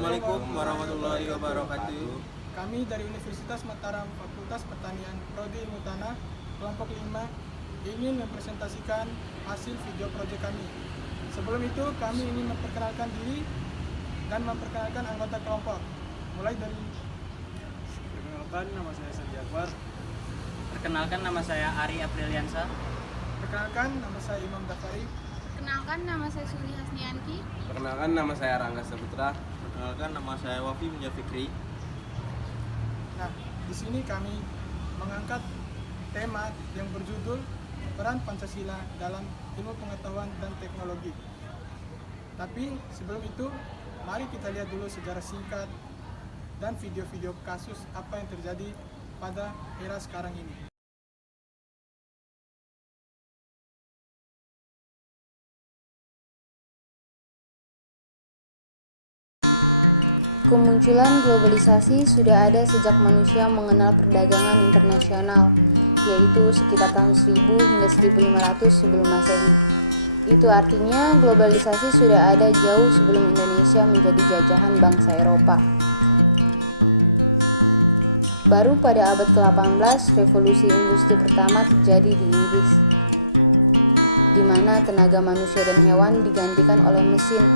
Assalamualaikum warahmatullahi wabarakatuh. Kami dari Universitas Mataram Fakultas Pertanian Prodi Ilmu Tanah kelompok 5 ingin mempresentasikan hasil video proyek kami. Sebelum itu kami ingin memperkenalkan diri dan memperkenalkan anggota kelompok. Mulai dari Perkenalkan, nama saya Sandi Akbar. Perkenalkan, nama saya Ari Apriliansa. perkenalkan nama saya Imam Dafari. Perkenalkan, nama saya Suli Hasnianki. Perkenalkan, nama saya Rangga Saputra. Perkenalkan, nama saya Wafi Munyafikri. Nah, di sini kami mengangkat tema yang berjudul peran Pancasila dalam ilmu pengetahuan dan teknologi. Tapi sebelum itu, mari kita lihat dulu sejarah singkat dan video-video kasus apa yang terjadi pada era sekarang ini. Kemunculan globalisasi sudah ada sejak manusia mengenal perdagangan internasional, yaitu sekitar tahun 1000 hingga 1500 sebelum Masehi. Itu artinya globalisasi sudah ada jauh sebelum Indonesia menjadi jajahan bangsa Eropa. Baru pada abad ke-18, revolusi industri pertama terjadi di Inggris, di mana tenaga manusia dan hewan digantikan oleh mesin.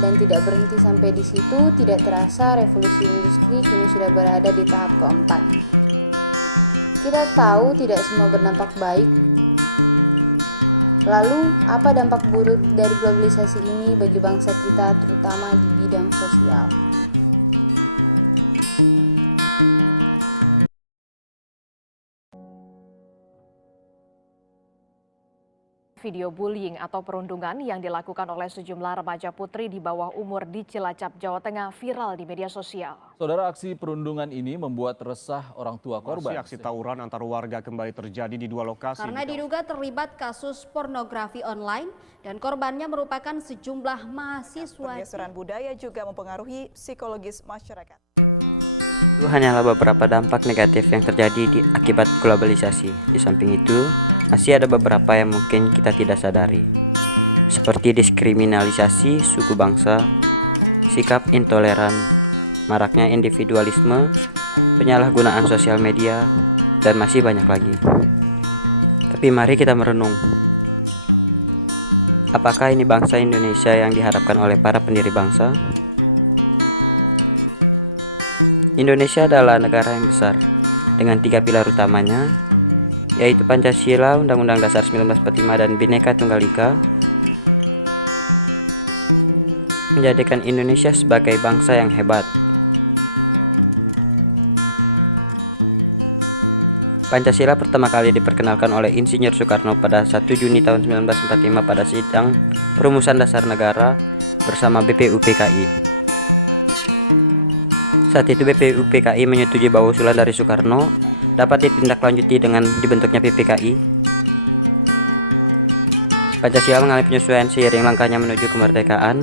Dan tidak berhenti sampai di situ, tidak terasa revolusi industri kini sudah berada di tahap keempat. Kita tahu tidak semua berdampak baik. Lalu, apa dampak buruk dari globalisasi ini bagi bangsa kita, terutama di bidang sosial? Video bullying atau perundungan yang dilakukan oleh sejumlah remaja putri di bawah umur di Cilacap, Jawa Tengah viral di media sosial. Saudara, aksi perundungan ini membuat resah orang tua korban. Aksi tawuran antar warga kembali terjadi di dua lokasi. Karena diduga terlibat kasus pornografi online dan korbannya merupakan sejumlah mahasiswa. Pergeseran budaya juga mempengaruhi psikologis masyarakat. Itu hanyalah beberapa dampak negatif yang terjadi akibat globalisasi. Di samping itu, masih ada beberapa yang mungkin kita tidak sadari, seperti diskriminalisasi suku bangsa, sikap intoleran, maraknya individualisme, penyalahgunaan sosial media, dan masih banyak lagi. Tapi mari kita merenung. Apakah ini bangsa Indonesia yang diharapkan oleh para pendiri bangsa? Indonesia adalah negara yang besar, dengan 3 pilar utamanya, yaitu Pancasila, Undang-Undang Dasar 1945, dan Bhinneka Tunggal Ika, menjadikan Indonesia sebagai bangsa yang hebat. Pancasila pertama kali diperkenalkan oleh Insinyur Soekarno pada 1 Juni tahun 1945 pada sidang Perumusan Dasar Negara bersama BPUPKI. Saat itu BPUPKI menyetujui bahwa usulan dari Soekarno dapat ditindaklanjuti dengan dibentuknya PPKI. Pancasila mengalami penyesuaian seiring langkahnya menuju kemerdekaan.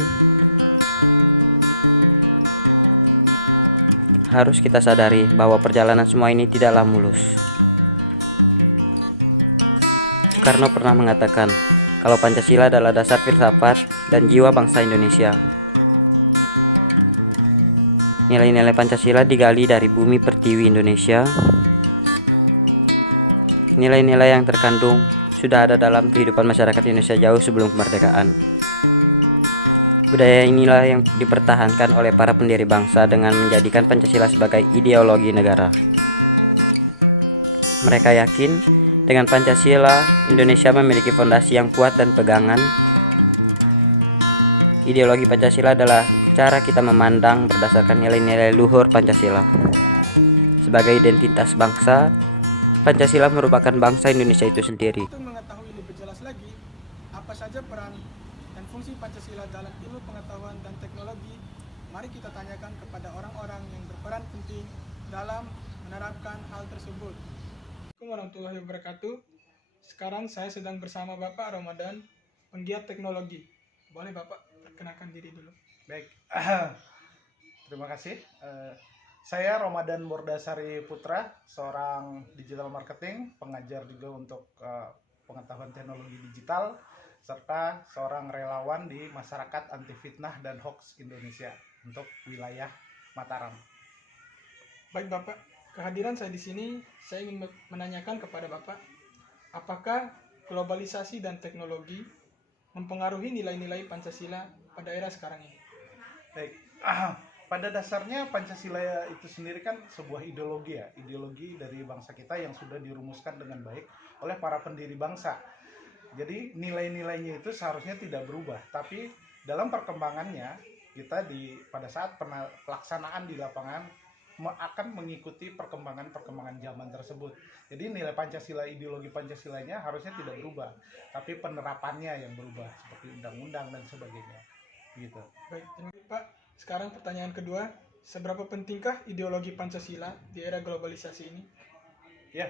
Harus kita sadari bahwa perjalanan semua ini tidaklah mulus. Soekarno pernah mengatakan kalau Pancasila adalah dasar filsafat dan jiwa bangsa Indonesia. Nilai-nilai Pancasila digali dari bumi pertiwi Indonesia. Nilai-nilai yang terkandung sudah ada dalam kehidupan masyarakat Indonesia jauh sebelum kemerdekaan. Budaya inilah yang dipertahankan oleh para pendiri bangsa dengan menjadikan Pancasila sebagai ideologi negara. Mereka yakin dengan Pancasila, Indonesia memiliki fondasi yang kuat dan pegangan. Ideologi Pancasila adalah cara kita memandang berdasarkan nilai-nilai luhur Pancasila. Sebagai identitas bangsa, Pancasila merupakan bangsa Indonesia itu sendiri. Untuk mengetahui lebih jelas lagi apa saja peran dan fungsi Pancasila dalam ilmu pengetahuan dan teknologi, mari kita tanyakan kepada orang-orang yang berperan penting dalam menerapkan hal tersebut. Assalamualaikum warahmatullahi wabarakatuh. Sekarang saya sedang bersama Bapak Ramadan, penggiat teknologi. Boleh Bapak perkenalkan diri dulu? Baik, terima kasih. Saya Ramadan Murdasari Putra, seorang digital marketing, pengajar juga untuk pengetahuan teknologi digital. serta seorang relawan di Masyarakat Anti Fitnah dan Hoax Indonesia untuk wilayah Mataram. Baik Bapak, kehadiran saya di sini, saya ingin menanyakan kepada Bapak, apakah globalisasi dan teknologi mempengaruhi nilai-nilai Pancasila pada era sekarang ini? Baik, pada dasarnya Pancasila itu sendiri kan sebuah ideologi ya, ideologi dari bangsa kita yang sudah dirumuskan dengan baik oleh para pendiri bangsa. Jadi nilai-nilainya itu seharusnya tidak berubah, tapi dalam perkembangannya kita pada saat pelaksanaan di lapangan akan mengikuti perkembangan zaman tersebut. Jadi nilai Pancasila, ideologi Pancasilanya harusnya tidak berubah, tapi penerapannya yang berubah seperti undang-undang dan sebagainya. Gitu. Baik, terima kasih Pak. Sekarang pertanyaan kedua, seberapa pentingkah ideologi Pancasila di era globalisasi ini? Ya,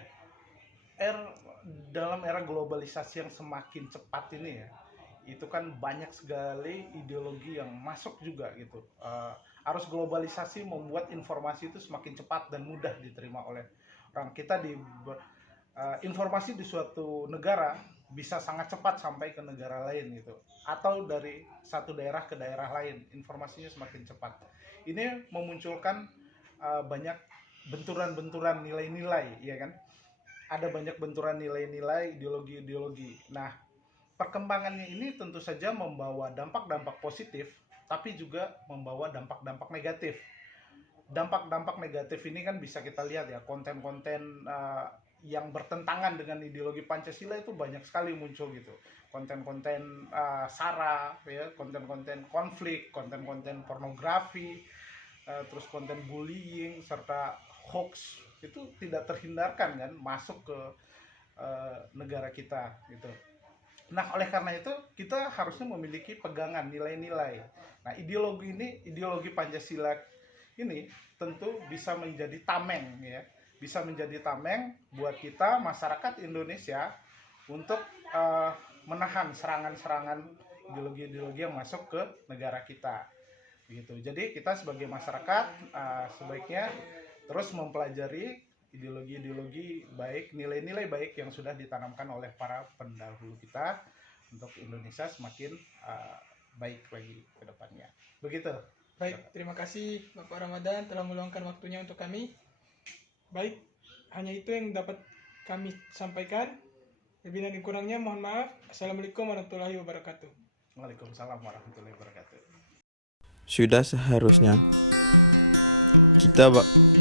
dalam era globalisasi yang semakin cepat ini ya, itu kan banyak sekali ideologi yang masuk juga gitu. Arus globalisasi membuat informasi itu semakin cepat dan mudah diterima oleh orang kita. Informasi di suatu negara bisa sangat cepat sampai ke negara lain gitu, atau dari satu daerah ke daerah lain, informasinya semakin cepat. Ini memunculkan banyak benturan-benturan nilai-nilai, ya kan? Ada banyak benturan nilai-nilai, ideologi-ideologi. Nah, perkembangannya ini tentu saja membawa dampak-dampak positif, tapi juga membawa dampak-dampak negatif. Dampak-dampak negatif ini kan bisa kita lihat ya, konten-konten yang bertentangan dengan ideologi Pancasila itu banyak sekali muncul gitu. Konten-konten sara, ya, konten-konten konflik, konten-konten pornografi, terus konten bullying serta hoax itu tidak terhindarkan kan masuk ke negara kita gitu. Nah, oleh karena itu kita harusnya memiliki pegangan nilai-nilai. Nah, ideologi Pancasila ini tentu bisa menjadi tameng ya. Bisa menjadi tameng buat kita masyarakat Indonesia untuk menahan serangan-serangan ideologi-ideologi yang masuk ke negara kita. Gitu. Jadi kita sebagai masyarakat sebaiknya terus mempelajari ideologi-ideologi baik, nilai-nilai baik yang sudah ditanamkan oleh para pendahulu kita untuk Indonesia semakin baik lagi ke depannya. Begitu. Baik, terima kasih Bapak Ramadan telah meluangkan waktunya untuk kami. Baik, hanya itu yang dapat kami sampaikan. Lebih dan kurangnya mohon maaf. Assalamualaikum warahmatullahi wabarakatuh. Waalaikumsalam warahmatullahi wabarakatuh. Sudah seharusnya kita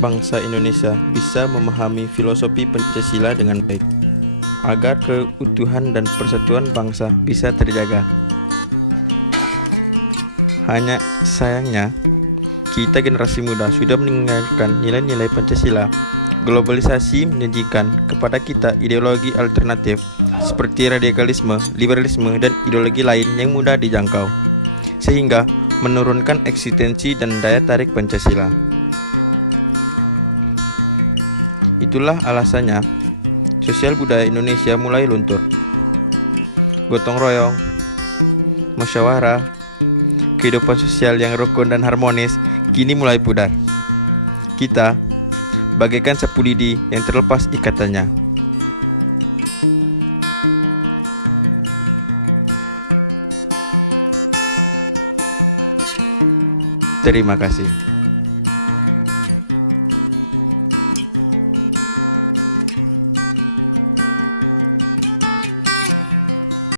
bangsa Indonesia bisa memahami filosofi Pancasila dengan baik agar keutuhan dan persatuan bangsa bisa terjaga. Hanya sayangnya kita generasi muda sudah meninggalkan nilai-nilai Pancasila. Globalisasi menyajikan kepada kita ideologi alternatif seperti radikalisme, liberalisme, dan ideologi lain yang mudah dijangkau, sehingga menurunkan eksistensi dan daya tarik Pancasila. Itulah alasannya sosial budaya Indonesia mulai luntur. Gotong royong, musyawarah, kehidupan sosial yang rukun dan harmonis kini mulai pudar. Kita bagaikan sapu lidi yang terlepas ikatannya. Terima kasih.